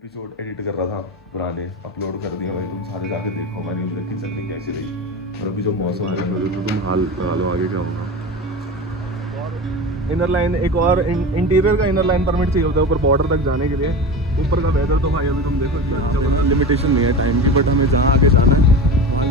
Episode edit कर रहा था पुराने, अपलोड कर दिया भाई। तुम सारे जाके देखो हमारी उधर की जर्नी कैसी रही। और अभी जो मौसम है तो तुम हाल लगा लो आगे क्या होगा। इनर लाइन एक और इंटीरियर का इनर लाइन परमिट चाहिए होता है ऊपर बॉर्डर तक जाने के लिए। ऊपर का वेदर तो भाई अभी तुम देखो इतना जबरदस्त, लिमिटेशन नहीं है टाइम की, बट हमें जहाँ आगे जाना है वहाँ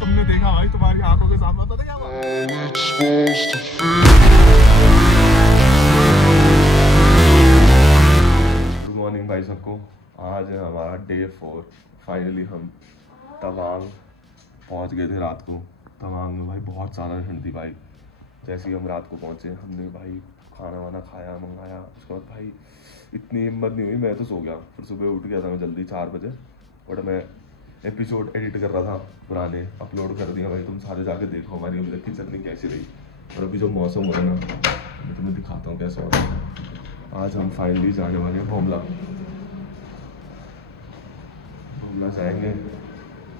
तुमने देखा भाई, तुम्हारी आंखों के सामने पता क्या हुआ? गुड मॉर्निंग भाई सबको। आज है हमारा डे 4। फाइनली हम तवांग पहुंच गए थे रात को। तवांग में भाई बहुत ज़्यादा ठंड थी भाई। जैसे ही हम रात को पहुंचे हमने भाई खाना वाना खाया, मंगाया। उसके बाद भाई इतनी हिम्मत नहीं हुई, मैं तो सो गया। फिर सुबह उठ गया था मैं जल्दी 4 बजे, बट मैं एपिसोड एडिट कर रहा था पुराने, अपलोड कर दिया भाई। तुम सारे जाके देखो हमारी उधर की जर्नी कैसी रही। और अभी जो मौसम हो रहा है ना, मैं तुम्हें दिखाता हूँ कैसा हो रहा है। आज हम फाइनली जाने वाले हैं भोमला। भोमला जाएंगे।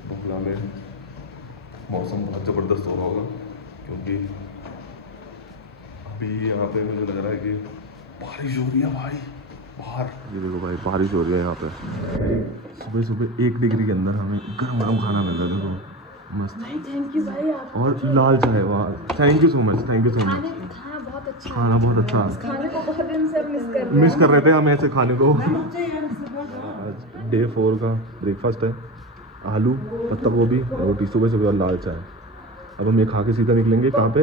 भोमला में मौसम बहुत ज़बरदस्त हो रहा होगा, क्योंकि अभी यहाँ पे मुझे लग रहा है कि बारिश हो रही है भाई बाहर। ये देखो भाई बारिश हो रही है यहाँ पे। सुबह सुबह 1 डिग्री के अंदर हमें गरम गरम खाना मिल रहा है, देखो मस्त। थैंक यू भाई आप। और लाल चाय, वाह thank you so much, thank you so much. खाना बहुत अच्छा, खाना बहुत अच्छा। खाने को बहुत दिन से मिस कर रहे थे हम ऐसे खाने को। आज डे 4 का ब्रेकफास्ट है, आलू पत्ता गोभी रोटी सुबह सुबह और लाल चाय। अब हम ये खा के सीधा निकलेंगे कहाँ पे?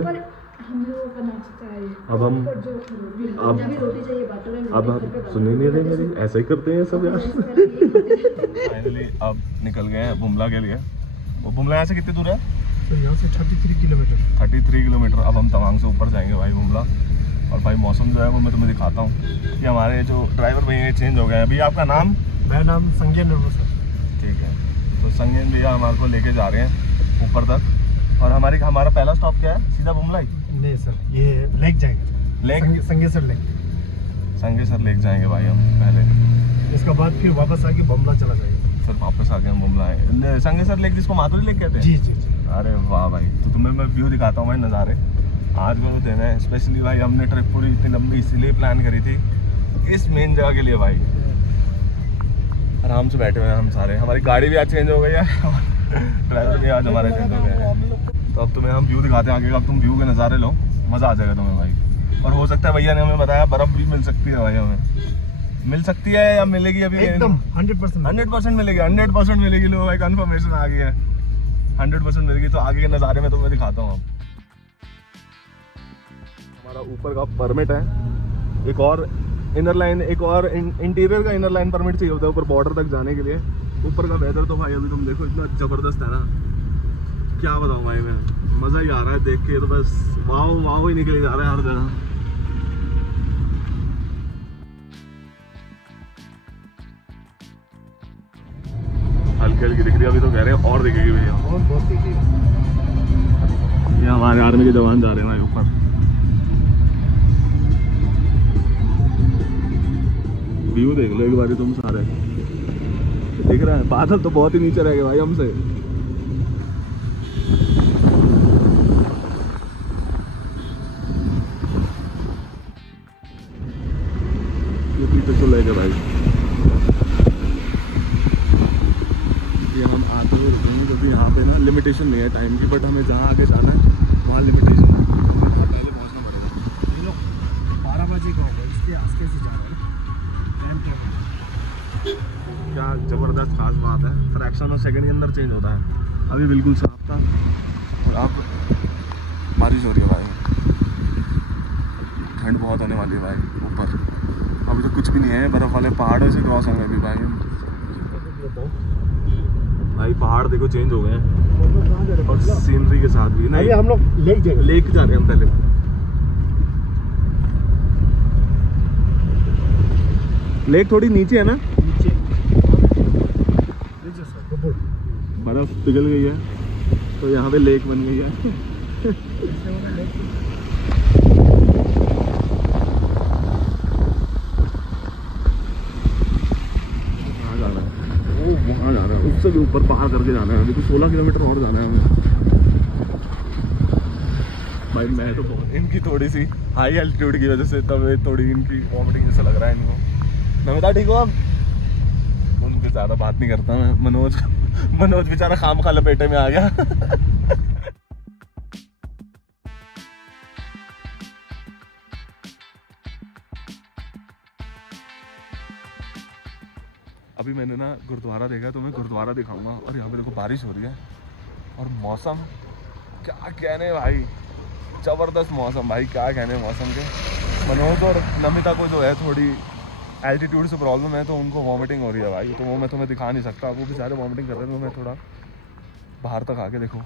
हम लोगों का नाश्ता है। अब हम सुन ही नहीं रहे मेरी, ऐसा ही करते हैं सब यार। फाइनली अब निकल गए हैं भुमला के लिए। वो भुमला यहाँ से कितनी दूर है? तो यहाँ से 33 किलोमीटर। 33 किलोमीटर। अब हम तवांग से ऊपर जाएंगे भाई भुमला। और भाई मौसम जो है वो मैं तुम्हें दिखाता हूँ कि हमारे जो ड्राइवर भैया चेंज हो गए हैं। अभी आपका नाम? मेरा नाम संज्ञान नर्मू सर। ठीक है, तो संज्ञान भैया हमारे को लेके जा रहे हैं ऊपर तक। और हमारा पहला स्टॉप क्या है? सीधा भुमला ही? नहीं सर, ये लेक जाएंगे। लेक? संगेसर लेक। संगेसर लेक जाएंगे भाई हम पहले। इसके बाद फिर वापस आके भुमला चला जाएगा। फिर वापस आके हम भुमला आए। संगेसर लेक जिसको माधुरी लेक कहते हैं? जी जी जी। अरे वाह भाई, तो तुम्हें मैं व्यू दिखाता हूँ भाई, नज़ारे आज में तो देना है। स्पेशली भाई हमने ट्रिप पूरी इतनी लंबी इसीलिए प्लान करी थी, इस मेन जगह के लिए भाई। आराम से बैठे हुए हैं हम सारे। हमारी गाड़ी भी आज चेंज हो गई है, ड्राइवर भी आज हमारे चेंज हो गए हैं। तो अब तुम्हें हम व्यू दिखाते हैं आगे का। अब तुम व्यू के नज़ारे लो, मज़ा आ जाएगा तुम्हें भाई। और हो सकता है भैया ने हमें बताया बर्फ़ भी मिल सकती है भाई, हमें मिल सकती है या मिलेगी अभी? एकदम 100% मिलेगी। 100% मिलेगी। लो भाई कन्फर्मेशन आ गई है, 100% मिलेगी। तो आगे के नज़ारे में तुम्हें दिखाता हूँ। हमारा ऊपर का परमिट है, एक और इनर लाइन, एक और इंटीरियर का इनर लाइन परमिट चाहिए होता है ऊपर बॉर्डर तक जाने के लिए। ऊपर का वेदर तो भाई अभी तुम देखो इतना ज़बरदस्त है ना, क्या बताऊँ भाई मैं। मज़ा ही आ रहा है देख के, तो बस वाओ वाओ ही निकले जा रहा है हर जगह। हल्की हल्की दिख रही है अभी, तो कह रहे हैं और दिखेगी भैया। और बहुत दिखेगी। ये हमारे आर्मी के जवान जा रहे हैं भाई ऊपर। व्यू देख लो एक बार तुम सारे, दिख रहा है? बादल तो बहुत ही नीचे रह गए भाई हमसे। ये पीछे तो ले गए भाई। ये हम आते हुए रुकेंगे क्योंकि यहाँ पे ना लिमिटेशन नहीं है टाइम की, बट हमें जहाँ आगे जाना है वहाँ लिमिटेशन है, पहले पहुँचना पड़ेगा। ये लोग 12 बजे का होगा, इसलिए आस्ते से जा रहे हैं। क्या ज़बरदस्त खास बात है, फ्रैक्शन ऑफ सेकंड के अंदर चेंज होता है। अभी बिल्कुल साफ था और अब बारिश हो रही है भाई। ठंड बहुत होने वाली है भाई ऊपर। अभी तो कुछ भी नहीं है, बर्फ़ वाले पहाड़ों से क्रॉस होंगे अभी भाई। भाई पहाड़ देखो चेंज हो गए हैं और सीनरी के साथ भी। नहीं हम लोग लेक जा रहे हैं हम पहले। लेक थोड़ी नीचे है ना, नीचे बर्फ पिघल गई है तो यहाँ पे लेक बन गई है। उससे भी ऊपर पार करके जाना है अभी तो 16 किलोमीटर और जाना है हमें। भाई मैं तो बहुत इनकी थोड़ी सी हाई एल्टीट्यूड की वजह से तब थोड़ी इनकी वॉमिटिंग जैसा लग रहा है इनको। नमिता ठीक हो? अब उनके ज़्यादा बात नहीं करता मैं। मनोज बेचारा खाम खा लपेटे में आ गया। अभी मैंने ना गुरुद्वारा देखा तो मैं गुरुद्वारा दिखाऊंगा। और यहाँ पे देखो बारिश हो रही है और मौसम क्या कहने भाई, ज़बरदस्त मौसम भाई, क्या कहने मौसम के। मनोज और नमिता को जो है थोड़ी एल्टीट्यूड से प्रॉब्लम है तो उनको वॉमिटिंग हो रही है भाई, तो वो मैं तुम्हें दिखा नहीं सकता। वो बेचारे वॉमिटिंग कर रहे थे तो मैं थोड़ा बाहर तक आके देखो।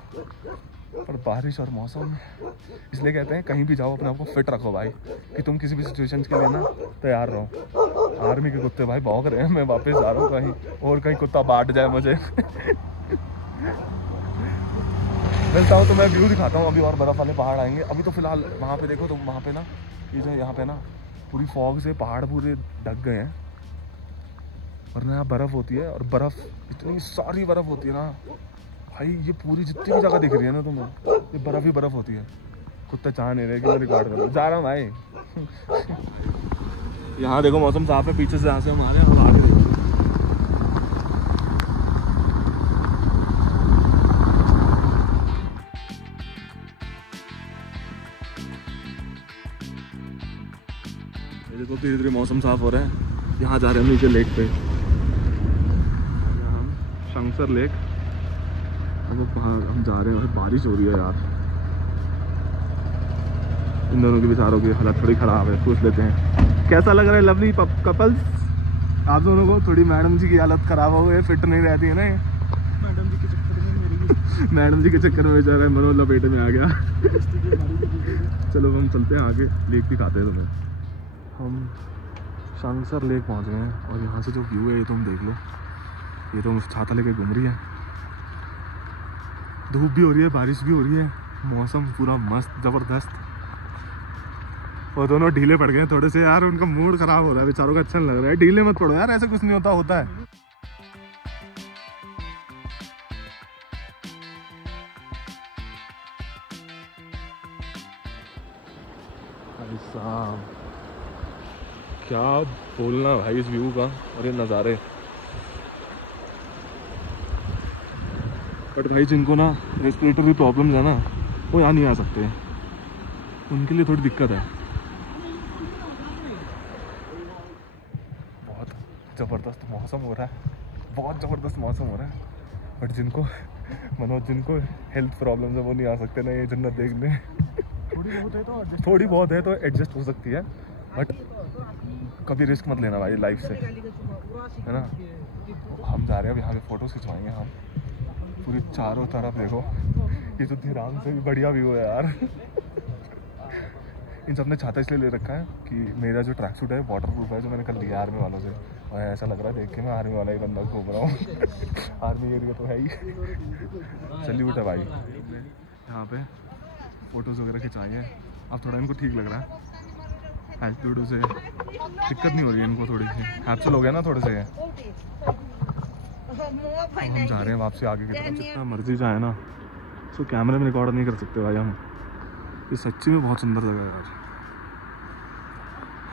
और बारिश और मौसम इसलिए कहते हैं कहीं भी जाओ अपने आप को फिट रखो भाई, कि तुम किसी भी सिचुएशन के लिए ना तैयार रहो। आर्मी के कुत्ते भाई भौंक रहे हैं, मैं वापस जा रहा हूँ कहीं और, कहीं कुत्ता बांट जाए मुझे। मिलता हूँ तो मैं व्यू दिखाता हूँ। अभी और बर्फ़ वाले पहाड़ आएंगे। अभी तो फिलहाल वहाँ पे देखो तो वहाँ पे ना ये जो यहाँ पे ना पूरी फॉग से पहाड़ पूरे ढक गए हैं, वरना यहाँ बर्फ़ होती है। और बर्फ़ इतनी सारी बर्फ़ होती है ना भाई, ये पूरी जितनी भी जगह दिख रही है ना तुम्हें, ये बर्फ़ ही बर्फ़ होती है। कुत्ते चाह नहीं रहे कि मैं रिकॉर्ड करूँ, जा रहा हूँ भाई। यहाँ देखो मौसम साफ है, पीछे से यहाँ से हम आ रहे हैं, हम आगे देखो। देखो धीरे धीरे मौसम साफ हो रहा है। यहाँ जा रहे हैं नीचे लेक पे, यहाँ शंकर लेक। अब वहाँ हम जा रहे हैं, बारिश हो रही है यार। इन दोनों की बेचारों की हालत थोड़ी ख़राब है। पूछ लेते हैं कैसा लग रहा है लवली कपल्स आप दोनों को? थोड़ी मैडम जी की हालत ख़राब हो गई, फिट नहीं रहती है ना। मैडम जी के चक्कर में मेरी मैडम जी के चक्कर में बेचारा मनोज लपेटे में आ गया। चलो हम चलते हैं आगे, लेक दिखाते हैं तुम्हें। हम शंकर लेक पहुंच गए हैं और यहाँ से जो व्यू है ये तुम देख लो। ये तो छाता लेके घूम रही है, धूप भी हो रही है, बारिश भी हो रही है, मौसम पूरा मस्त ज़बरदस्त। और दोनों ढीले पड़ गए हैं थोड़े से यार, उनका मूड ख़राब हो रहा है बेचारों का। अच्छा नहीं लग रहा है। ढीले मत पड़ो यार, ऐसा कुछ नहीं होता है। साहब क्या बोलना भाई इस व्यू का और ये नज़ारे। बट भाई जिनको ना रेस्पिरेटरी प्रॉब्लम्स है ना, वो यहाँ नहीं आ सकते, उनके लिए थोड़ी दिक्कत है। बहुत ज़बरदस्त मौसम हो रहा है, बहुत ज़बरदस्त मौसम हो रहा है। बट जिनको जिनको हेल्थ प्रॉब्लम्स है वो नहीं आ सकते ना ये जन्नत देखने। थोड़ी बहुत है तो एडजस्ट हो सकती है, बट कभी रिस्क मत लेना भाई लाइफ से, है ना। हम जा रहे हैं अब यहाँ पे फ़ोटोज़ खिंचवाएंगे हम। पूरी चारों तरफ देखो, ये जो धीराम से भी बढ़िया व्यू है यार। इन सब ने छाता इसलिए ले रखा है कि मेरा जो ट्रैक सूट है वाटर प्रूफ है, जो मैंने कल लिया आर्मी वालों से। और ऐसा लग रहा है देख के मैं आर्मी वाला ही बंदा घूम रहा हूँ। आर्मी एरिया तो है ही। सैल्यूट है भाई। यहाँ पे फ़ोटोज़ वगैरह खिंचाई है। अब थोड़ा इनको ठीक लग रहा है, एल्टीट्यूड से दिक्कत नहीं हो रही है इनको, थोड़ी सी हैप्चुअल हो गया ना थोड़े से। हम जा रहे हैं वापसी आगे की तरफ। जितना मर्जी जाए ना तो कैमरे में रिकॉर्ड नहीं कर सकते भाई हम। ये सच्ची में बहुत सुंदर जगह है यार।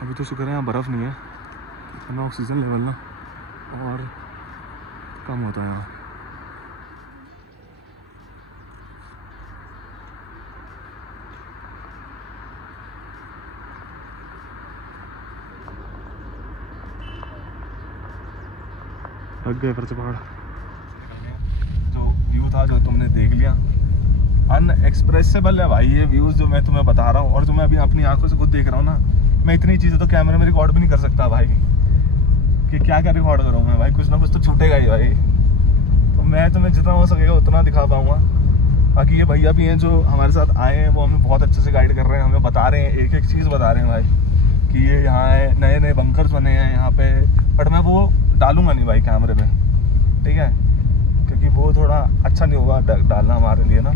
अभी तो शुक्र है यहाँ बर्फ़ नहीं है, वरना ऑक्सीजन लेवल ना और कम होता है यहाँ। लग गए फिर से पहाड़। जो व्यू था जो तुमने देख लिया, अनएक्सप्रेसिबल है भाई ये व्यूज़ जो मैं तुम्हें बता रहा हूँ। और जो मैं अभी अपनी आंखों से खुद देख रहा हूँ ना, मैं इतनी चीज़ें तो कैमरे में रिकॉर्ड भी नहीं कर सकता भाई, कि क्या क्या रिकॉर्ड करूँ मैं भाई, कुछ ना कुछ तो छूटेगा ही भाई। तो मैं तुम्हें जितना हो सकेगा उतना दिखा पाऊँगा। बाकी ये भैया भी हैं जो हमारे साथ आए हैं, वो हमें बहुत अच्छे से गाइड कर रहे हैं, हमें बता रहे हैं, एक एक चीज़ बता रहे हैं भाई, कि ये यहाँ है, नए नए बंकर्स बने हैं यहाँ पे। बट मैं वो डालूंगा नहीं भाई कैमरे पे, ठीक है, क्योंकि वो थोड़ा अच्छा नहीं होगा डालना हमारे लिए ना,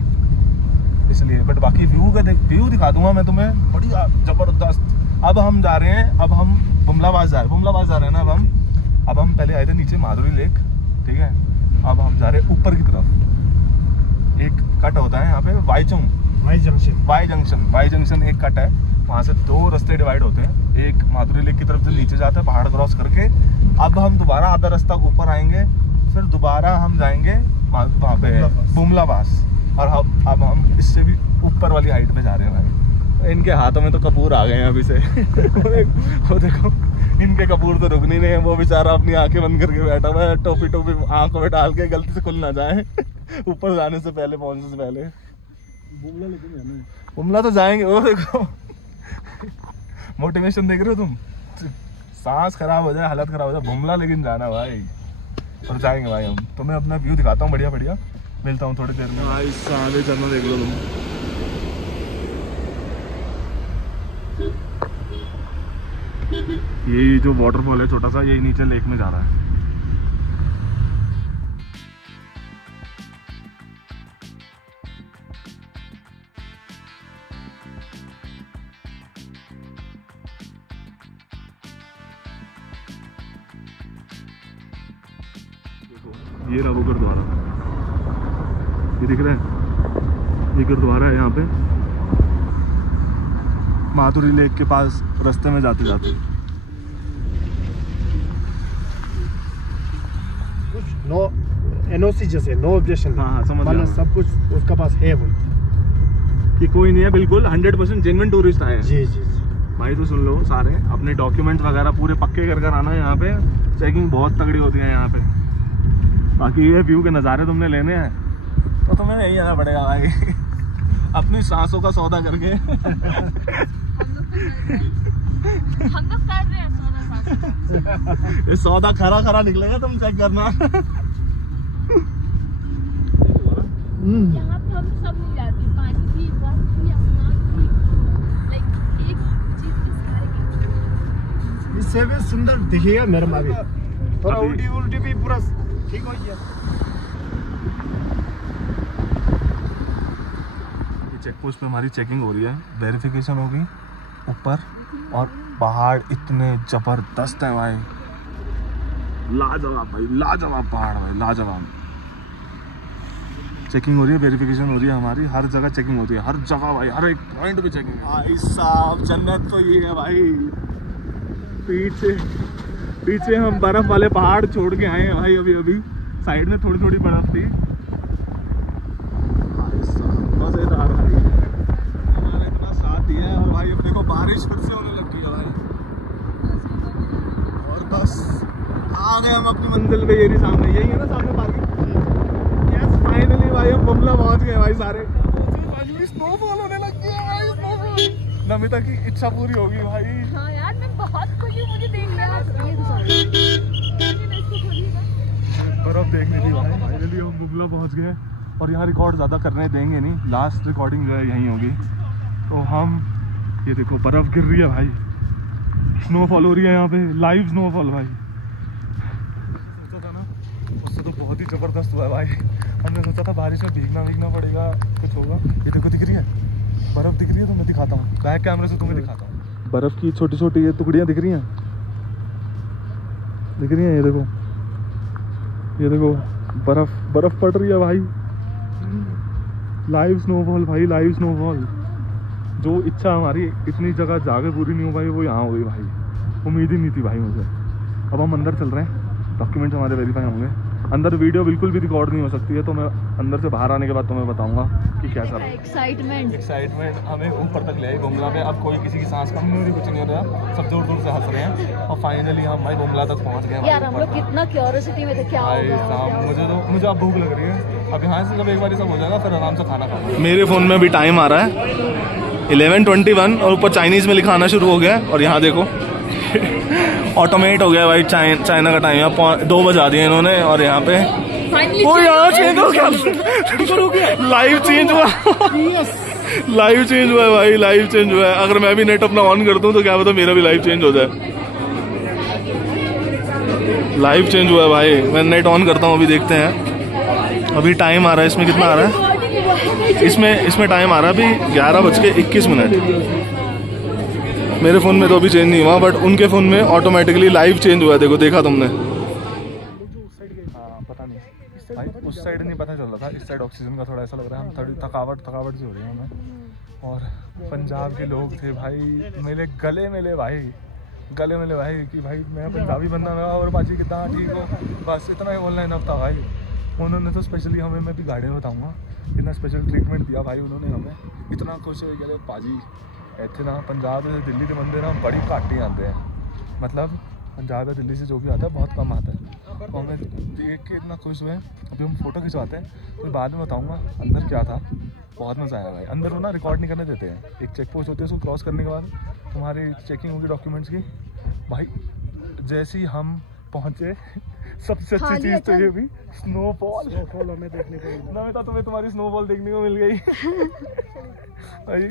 इसलिए। बट बाकी व्यू दिखा दूंगा मैं तुम्हें, बड़ी ज़बरदस्त। अब हम जा रहे हैं, अब हम बुमलाबाज जा रहे हैं ना। अब हम पहले आए थे नीचे माधुरी लेक, ठीक है, अब हम जा रहे हैं ऊपर की तरफ। एक कट होता है यहाँ पे वाई जंक्शन एक कट है, वहाँ से 2 रास्ते डिवाइड होते हैं। एक माधुरी लेक की तरफ से नीचे जाता है पहाड़ क्रॉस करके। अब हम दोबारा आधा रास्ता ऊपर आएंगे, फिर दोबारा हम जाएंगे वहाँ पे बुमला पास। और अब हम इससे भी ऊपर वाली हाइट पे जा रहे हैं भाई। इनके हाथों में तो कपूर आ गए हैं अभी से। वो देखो इनके कपूर तो रुकनी नहीं है। वो बेचारा अपनी आंखें बंद करके बैठा हुआ है, टोपी आंखों में डाल के गलती से खुल ना जाए ऊपर जाने से पहले, पहुंचने से पहले। बुमला तो जाएंगे। वो देखो मोटिवेशन देख रहे हो तुम, सांस खराब हो जाए, हालत खराब हो जाए, बुमला लेकिन जाना भाई। और जाएंगे भाई हम। तुम्हें अपना व्यू दिखाता हूँ बढ़िया बढ़िया, मिलता हूँ थोड़ी देर में भाई। साले चलना देख लो तुम। ये जो वाटरफॉल है छोटा सा, यही नीचे लेक में जा रहा है। ये रहा वो गुरुद्वारा, ये दिख रहा है, ये गुरुद्वारा है यहाँ पे माधुरी लेक के पास रास्ते में जाते जाते। नो एनओसी जैसे नो ऑब्जेक्शन। हाँ समझ गया, सब कुछ उसका पास है वो, कि कोई नहीं है, बिल्कुल 100% जेन्युइन टूरिस्ट आए हैं। जी जी भाई तो सुन लो, सारे अपने डॉक्यूमेंट वगैरह पूरे पक्के कर आना है यहाँ पे। चेकिंग बहुत तगड़ी होती है यहाँ पे। बाकी ये व्यू के नज़ारे तुमने लेने हैं तो तुम्हें यही आना पड़ेगा भाई अपनी सांसों का सौदा करके। हम लोग कर रहे हैं ये सौदा खरा खरा निकलेगा, तुम चेक करना। यहाँ पे हम सब मिल जाती है, पानी भी, वक्त भी, आसमान भी, लाइक एक चीज के सारे। इससे भी सुंदर दिखेगा मेरे आगे। थोड़ा अभी- उल्टी भी पूरा ठीक हो गया। चेक पोस्ट पे हमारी चेकिंग हो रही है, वेरिफिकेशन होगी ऊपर। और पहाड़ इतने जबरदस्त है भाई, लाजवाब भाई, लाजवाब पहाड़ भाई, लाजवाब। चेकिंग हो रही है, वेरिफिकेशन हो रही है हमारी, हर जगह चेकिंग होती है, हर जगह भाई, हर एक पॉइंट पे चेकिंग। भाई साहब जन्नत तो ये है भाई। पीछे हम बर्फ वाले पहाड़ छोड़ के आए हैं भाई। अभी साइड में थोड़ी थोड़ी बर्फ थी। मजेदार भाई, हमारा इतना साथ दिया है। और भाई अब देखो बारिश फिर से होने लग गई है भाई। और बस आ गए हम अपनी मंजिल पे। ये नहीं सामने, यही है ना सामने पार्किंग। यस फाइनली भाई हम बुमला पहुंच गए भाई। सारे स्नोफॉल होने लग गया भाई, स्नोफॉल। नमिता की इच्छा पूरी होगी भाई। हाँ यार मैं बहुत खुशी हूँ, मुझे देखना है। बर्फ देखने की भाई। फाइनली हम बुमला पहुंच गए और यहाँ रिकॉर्ड ज़्यादा करने देंगे नहीं, लास्ट रिकॉर्डिंग जो है यहीं होगी। तो हम ये देखो बर्फ़ गिर रही है भाई, स्नोफॉल हो रही है यहाँ पे, लाइव स्नोफॉल भाई। सोचा था ना, उससे तो बहुत ही ज़बरदस्त हुआ है भाई। हमने सोचा था बारिश में भीगना पड़ेगा, कुछ होगा। ये देखो दिख रही है बर्फ़, दिख रही है। तो मैं दिखाता हूँ बैक कैमरे से, तुम्हें दिखाता हूँ। बर्फ़ की छोटी छोटी ये टुकड़ियाँ दिख रही हैं, ये देखो बर्फ़ पड़ रही है भाई। लाइव स्नोफॉल भाई, लाइव स्नोफॉल। जो इच्छा हमारी इतनी जगह जाके पूरी नहीं हो पाई, वो यहाँ हो गई भाई। उम्मीद ही नहीं थी भाई मुझे। अब हम अंदर चल रहे हैं, डॉक्यूमेंट हमारे वेरीफाई होंगे। अंदर वीडियो बिल्कुल भी रिकॉर्ड नहीं हो सकती है, तो मैं अंदर से बाहर आने के बाद तुम्हें बताऊंगा कि कैसा रहा। एक्साइटमेंट हमें ऊपर तक ले आई बुमला पे। अब कोई किसी की सांस कम नहीं हो रही, कुछ नहीं हो रहा, सब दूर दूर से हंस रहे हैं। और फाइनली हम भाई बुमला तक पहुँच गए यार हम लोग कितना क्यूरियोसिटी में थे, क्या भाई होगा, साहब। मुझे अब भूख लग रही है। अब यहाँ से जब एक बार सब हो जाएगा फिर आराम से खाना खाऊंगा। मेरे फ़ोन में अभी टाइम आ रहा है 11:21 और ऊपर चाइनीज़ में लिखाना शुरू हो गया है। और यहाँ देखो ऑटोमेट हो गया भाई, चाइना का टाइम। 2 बजा दिए इन्होंने। और यहाँ पे वो यहाँ चेंज हो गया, लाइव चेंज हुआ, लाइव चेंज हुआ है भाई, लाइव चेंज हुआ है। अगर मैं भी नेट अपना ऑन कर दूँ तो क्या पता मेरा भी लाइव चेंज हो जाए। लाइव चेंज हुआ है भाई। मैं नेट ऑन करता हूँ, अभी देखते हैं। अभी टाइम आ रहा है, इसमें कितना आ रहा है, इसमें टाइम आ रहा है अभी 11:21। मेरे फ़ोन में तो अभी चेंज नहीं हुआ, बट उनके फ़ोन में ऑटोमेटिकली लाइव चेंज हुआ है। देखा तुमने? हाँ पता नहीं, इस भाई उस साइड नहीं पता चल रहा था, इस साइड ऑक्सीजन का थोड़ा ऐसा लग रहा है, हम थोड़ी थकावट सी हो रही है हमें। और पंजाब के लोग थे भाई, मेरे गले मिले भाई कि भाई मैं पंजाबी बंदा लगा और बाजी कितना ठीक हो, बस इतना ही ऑनलाइन अब था भाई। उन्होंने तो स्पेशली हमें, मैं भी गाड़ी में बताऊँगा, इतना स्पेशल ट्रीटमेंट दिया भाई उन्होंने हमें, इतना खुश हो गया पाजी। इतने ना पंजाब से दिल्ली के बंदे ना बड़ी घट ही आते हैं, मतलब पंजाब या दिल्ली से जो भी आता है बहुत कम आता है। और हमें देख के इतना खुश हुए। अभी हम फ़ोटो खिंचवाते हैं तो बाद में बताऊंगा अंदर क्या था, बहुत मज़ा आया भाई। अंदर वो ना रिकॉर्ड नहीं करने देते हैं, एक चेक पोस्ट होती है, उसको क्रॉस करने के बाद तुम्हारी चेकिंग होगी डॉक्यूमेंट्स की। भाई जैसे ही हम पहुँचे सबसे अच्छी चीज़ तो ये भी स्नोफॉल हमें देखने को मिला। नमिता तुम्हें तुम्हारी स्नोफॉल देखने को मिल गई भाई।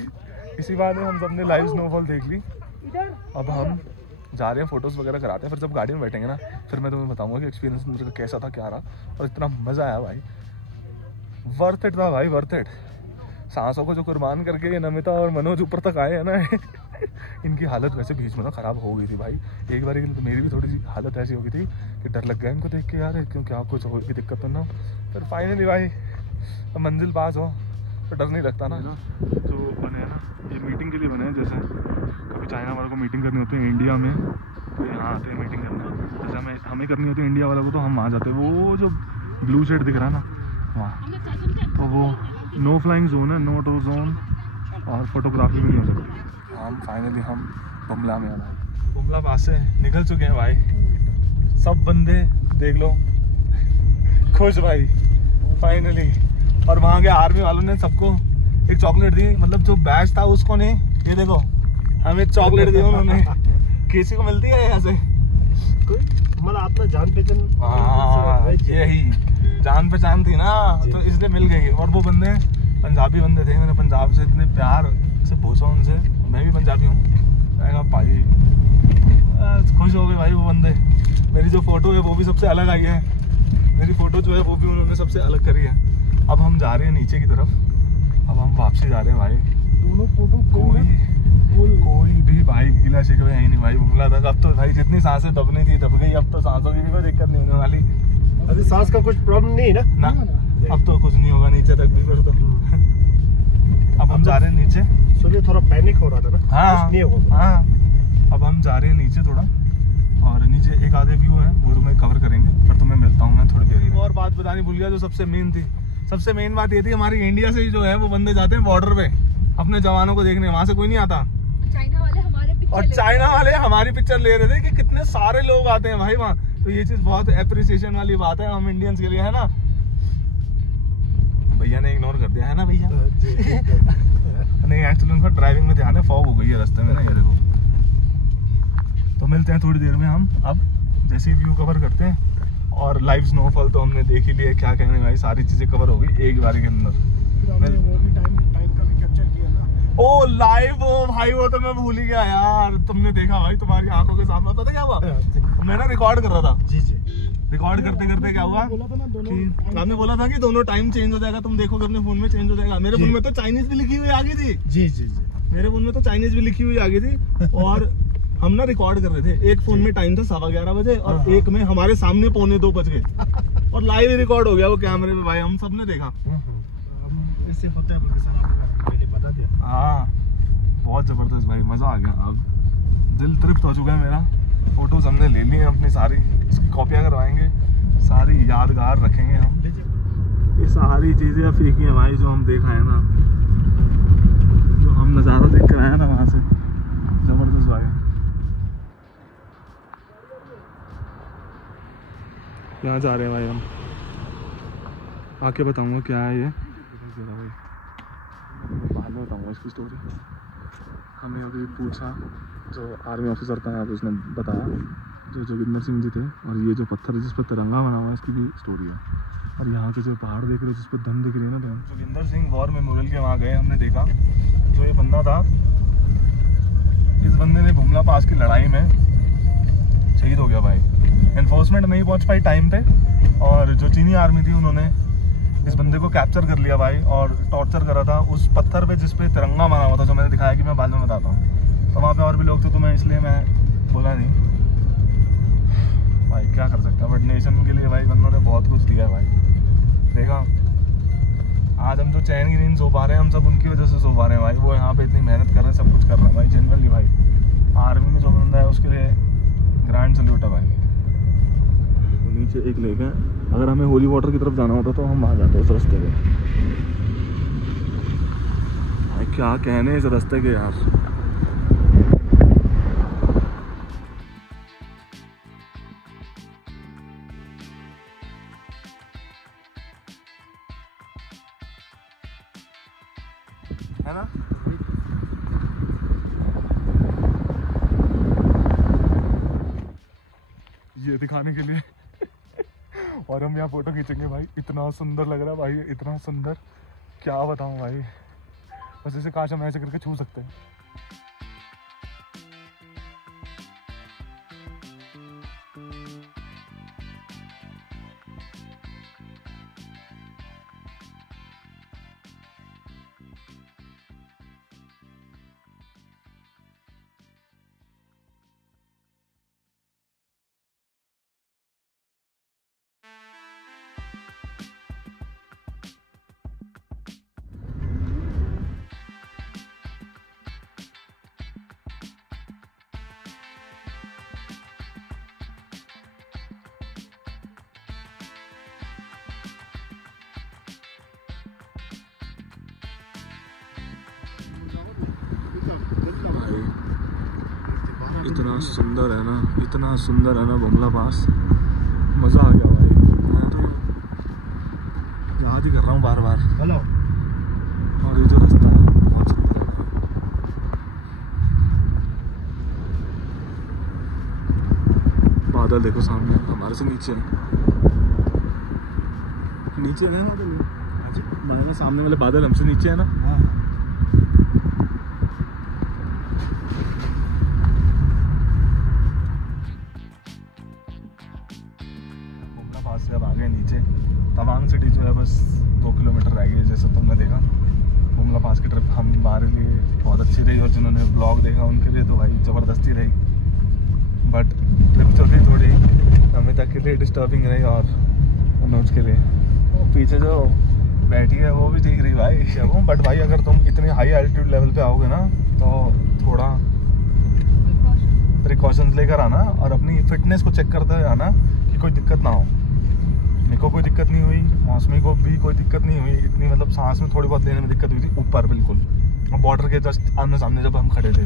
इसी बात में हम सब ने लाइव स्नोफॉल देख ली। अब हम जा रहे हैं फ़ोटोज़ वगैरह कराते हैं, फिर जब गाड़ी में बैठेंगे ना फिर मैं तुम्हें बताऊंगा कि एक्सपीरियंस मेरा कैसा था, क्या रहा। और इतना मज़ा आया भाई, वर्थ इट था भाई, वर्थ इट। सांसों को जो कुर्बान करके ये नमिता और मनोज ऊपर तक आए हैं ना इनकी हालत वैसे बीच में ना ख़राब हो गई थी भाई। एक बार के लिए तो मेरी भी थोड़ी सी हालत ऐसी हो गई थी कि डर लग गया इनको देख के, यार क्यों क्या कुछ हो की दिक्कत तो ना। फिर फाइनली भाई मंजिल पास हो तो डर नहीं लगता ना। जो बने हैं ना ये मीटिंग के लिए बने हैं, जैसे कभी चाइना वालों को मीटिंग करनी होती है इंडिया में तो यहाँ आते हैं मीटिंग करना। जैसे हमें करनी होती है इंडिया वालों को तो हम वहाँ जाते हैं। वो जो ब्लू शेड दिख रहा है ना वहाँ, तो वो नो फ्लाइंग जोन है, नो टो जोन, और फोटोग्राफी भी नहीं हो सकती। हम फाइनली हम बुमला में आना, बुमला पास से निकल चुके हैं भाई। सब बंदे देख लो खुश भाई फाइनली। और वहाँ के आर्मी वालों ने सबको एक चॉकलेट दी, मतलब जो बैच था उसको नहीं, ये देखो हमें चॉकलेट दी उन्होंने। किसी को मिलती है ऐसे मतलब अपना जान पहचान, यही जान पहचान थी ना तो इसलिए मिल गई। और वो बंदे पंजाबी बंदे थे, मैंने पंजाब से इतने प्यार से पूछा उनसे, मैं भी पंजाबी हूँ, मैं कहा भाई खुश हो गए भाई वो बंदे। मेरी जो फ़ोटो है वो भी सबसे अलग आई है, मेरी फ़ोटो जो है वो भी उन्होंने सबसे अलग करी है। अब हम जा रहे हैं नीचे की तरफ, अब हम वापसी जा रहे हैं भाई। दोनों फोटो कोई भी भाई गीला शिकवा है ही नहीं भाई बुमला तक। अब तो भाई जितनी सांसें दबनी थी दब गई, अब तो सांसों की भी कोई दिक्कत नहीं होने वाली। अभी सांस का कुछ प्रॉब्लम नहीं है ना? अब तो कुछ नहीं होगा नीचे तक भी फिर तो। अब हम जा रहे हैं नीचे, सुनिए थोड़ा पैनिक हो रहा था ना। हाँ नहीं होगा। हाँ अब हम जा रहे हैं नीचे थोड़ा, और नीचे एक आधे व्यू है वो तुम्हें कवर करेंगे, फिर तुम्हें मिलता हूँ मैं थोड़ी देर। और बात बतानी भूल गया जो सबसे मेन थी, सबसे मेन बात ये थी हमारी इंडिया से जो है वो बंदे जाते हैं बॉर्डर पे अपने जवानों को देखने, वहाँ से कोई नहीं आता। चाइना वाले हमारे पिक्चर और चाइना वाले हमारी पिक्चर ले रहे थे कि कितने सारे लोग आते हैं भाई वहाँ। तो ये चीज़ बहुत अप्रिसिएशन वाली बात है हम इंडियंस के लिए, है ना। भैया ने इग्नोर कर दिया है ना भैया। नहीं एक्चुअली उनका ड्राइविंग में ध्यान है, फॉग हो गई है रास्ते में ना, ये देखो। तो मिलते हैं थोड़ी देर में हम, अब जैसे व्यू कवर करते हैं। और लाइव स्नोफॉल तो हमने देख ही लिया, क्या कहने भाई, सारी चीज़ें कवर हो गई एक बारी के अंदर। ओ लाइव, ओ भाई वो तो मैं भूल ही गया यार, तुमने देखा भाई तुम्हारी आंखों के सामने। पता क्या हुआ, मैं ना रिकॉर्ड कर रहा था। जी जी। रिकॉर्ड करते करते क्या हुआ कि आपने बोला था कि दोनों टाइम चेंज हो जाएगा, तुम देखोगे अपने फोन में चेंज हो जाएगा। मेरे फोन में तो चाइनीज भी लिखी हुई आ गई थी। जी जी जी, मेरे फोन में तो चाइनीज भी लिखी हुई आ गई थी। और हम ना रिकॉर्ड कर रहे थे, एक फोन में टाइम था 11:15 बजे और एक में हमारे सामने 1:45 बज गए और लाइव रिकॉर्ड हो गया वो कैमरे में भाई, हम सबने देखा। ऐसे होता है पहले बता दिया। हाँ बहुत जबरदस्त भाई, मजा आ गया। अब दिल तृप्त हो चुका है मेरा। फोटोज हमने ले ली हैं अपनी सारी, इसकी कॉपियाँ करवाएंगे, सारी यादगार रखेंगे हम। ये सारी चीज़ें अब फेंकी हैं भाई जो हम देखा है ना, जो हम नज़ारा देख कर आए हैं ना वहाँ से, जबरदस्त भाई। यहाँ जा रहे हैं भाई हम, आके बताऊँगा क्या है ये भाई, बाद में बताऊँगा इसकी स्टोरी। हमें अभी पूछा जो आर्मी ऑफिसर था यहाँ पे, उसने बताया जो जोगिंदर सिंह जी थे, और ये जो पत्थर है जिस पर तिरंगा बना हुआ है इसकी भी स्टोरी है। और यहाँ के जो पहाड़ देख रहे हो जिस पर धन दिख रही है ना, जोगिंदर सिंह वॉर मेमोरियल के वहाँ गए, हमने देखा जो ये बंदा था, इस बंदे ने बुमला पास की लड़ाई में शहीद हो गया भाई। एनफोर्समेंट नहीं पहुँच पाई टाइम पे, और जो चीनी आर्मी थी उन्होंने इस बंदे को कैप्चर कर लिया भाई और टॉर्चर करा था उस पत्थर पे जिस पे तिरंगा बना हुआ था, जो मैंने दिखाया कि मैं बाद में बताता हूँ। तो वहाँ पे और भी लोग थे तो मैं इसलिए मैं बोला नहीं भाई, क्या कर सकता। बट नेशन के लिए भाई बंदों ने बहुत कुछ दिया है भाई। देखा, आज हम जो चैन की नींद सो पा रहे हैं हम सब उनकी वजह से सो पा रहे हैं भाई। वो यहाँ पे इतनी मेहनत कर रहे हैं, सब कुछ कर रहे हैं भाई, जेन्युइनली भाई। आर्मी में जो बंदा है उसके लिए ग्रैंड सल्यूट है भाई। तो नीचे एक लेक है, अगर हमें होली वाटर की तरफ जाना होता तो हम वहाँ जाते उस रास्ते पे। भाई क्या कहने इस रास्ते के यार। है ना? ये दिखाने के लिए और हम यहाँ फोटो खींचेंगे भाई। इतना सुंदर लग रहा है भाई, इतना सुंदर, क्या बताऊँ भाई। बस इसे काश हम ऐसे करके छू सकते हैं। इतना सुंदर है ना, इतना सुंदर है ना बुमला पास, मज़ा आ गया भाई। मैं तो याद ही कर रहा हूँ बार बार। हेलो। और ये जो रास्ता है बहुत सुंदर है। बादल देखो सामने, हमारे से नीचे है, नीचे है बादल, सामने वाले बादल हमसे नीचे है ना। हाँ। से अब आ गए नीचे। तवांग सिटी जो है बस 2 किलोमीटर रह गई है, जैसे तुमने देखा। बुमला पास की ट्रिप हमारे लिए बहुत अच्छी रही, और जिन्होंने ब्लॉग देखा उनके लिए तो भाई ज़बरदस्ती रही। बट ट्रिप जो थी थोड़ी अमिता के लिए डिस्टर्बिंग रही, और मनोज के लिए। पीछे जो बैठी है वो भी ठीक रही भाई। बट भाई अगर तुम इतने हाई एल्टीट्यूड लेवल पे आओगे ना तो थोड़ा प्रिकॉशंस लेकर आना, और अपनी फिटनेस को चेक करते हुए आना कि कोई दिक्कत ना हो। मेरे को कोई दिक्कत नहीं हुई, मौसमी को भी कोई दिक्कत नहीं हुई इतनी, मतलब सांस में थोड़ी बहुत लेने में दिक्कत हुई थी ऊपर बिल्कुल, और बॉर्डर के जस्ट आमने सामने जब हम खड़े थे।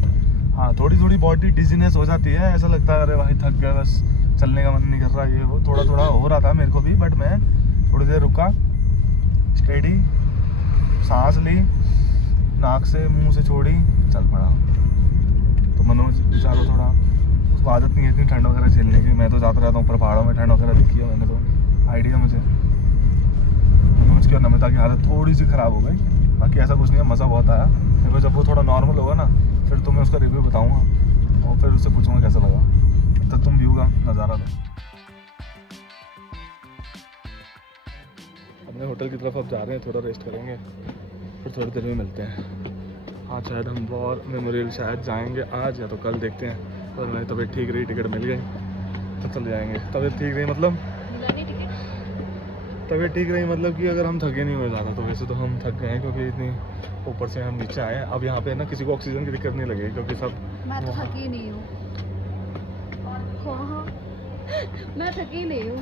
हाँ थोड़ी थोड़ी बॉडी डिजीनेस हो जाती है, ऐसा लगता है अरे भाई थक गया, बस चलने का मन नहीं कर रहा, ये वो थोड़ा थोड़ा हो रहा था मेरे को भी। बट मैं थोड़ी देर रुका, स्टेडी, सांस ली, नाक से मुँह से छोड़ी, चल पड़ा। तो मनोज बेचारा थोड़ा, उसको आदत नहीं है इतनी ठंड वगैरह झेलने की। मैं तो जाता रहता हूँ ऊपर पहाड़ों में, ठंड वगैरह दिखी है मैंने, तो आइडिया मुझे। मनोज की और नमिता की हालत थोड़ी सी ख़राब हो गई, बाकी ऐसा कुछ नहीं है, मज़ा बहुत आया मेरे को। जब वो थोड़ा नॉर्मल होगा ना फिर तुम्हें उसका रिव्यू बताऊँगा, और फिर उससे पूछूंगा कैसा लगा। तब तुम व्यू का नज़ारा लो। अपने होटल की तरफ अब जा रहे हैं, थोड़ा रेस्ट करेंगे, फिर थोड़ी देर में मिलते हैं। आज शायद हम वॉर मेमोरियल शायद जाएंगे आज, या तो कल, देखते हैं। और मेरी तबीयत ठीक रही, टिकट मिल गई तो चले जाएंगे। तबीयत ठीक रही मतलब, तबीयत ठीक रही मतलब कि अगर हम थके नहीं हुए ज़्यादा, तो वैसे तो हम थक गए हैं क्योंकि इतनी ऊपर से हम नीचे आए हैं। अब यहाँ पे ना किसी को ऑक्सीजन की दिक्कत नहीं लगेगी क्योंकि सब, मैं तो थकी नहीं हूँ। हाँ मैं थकी नहीं हूँ।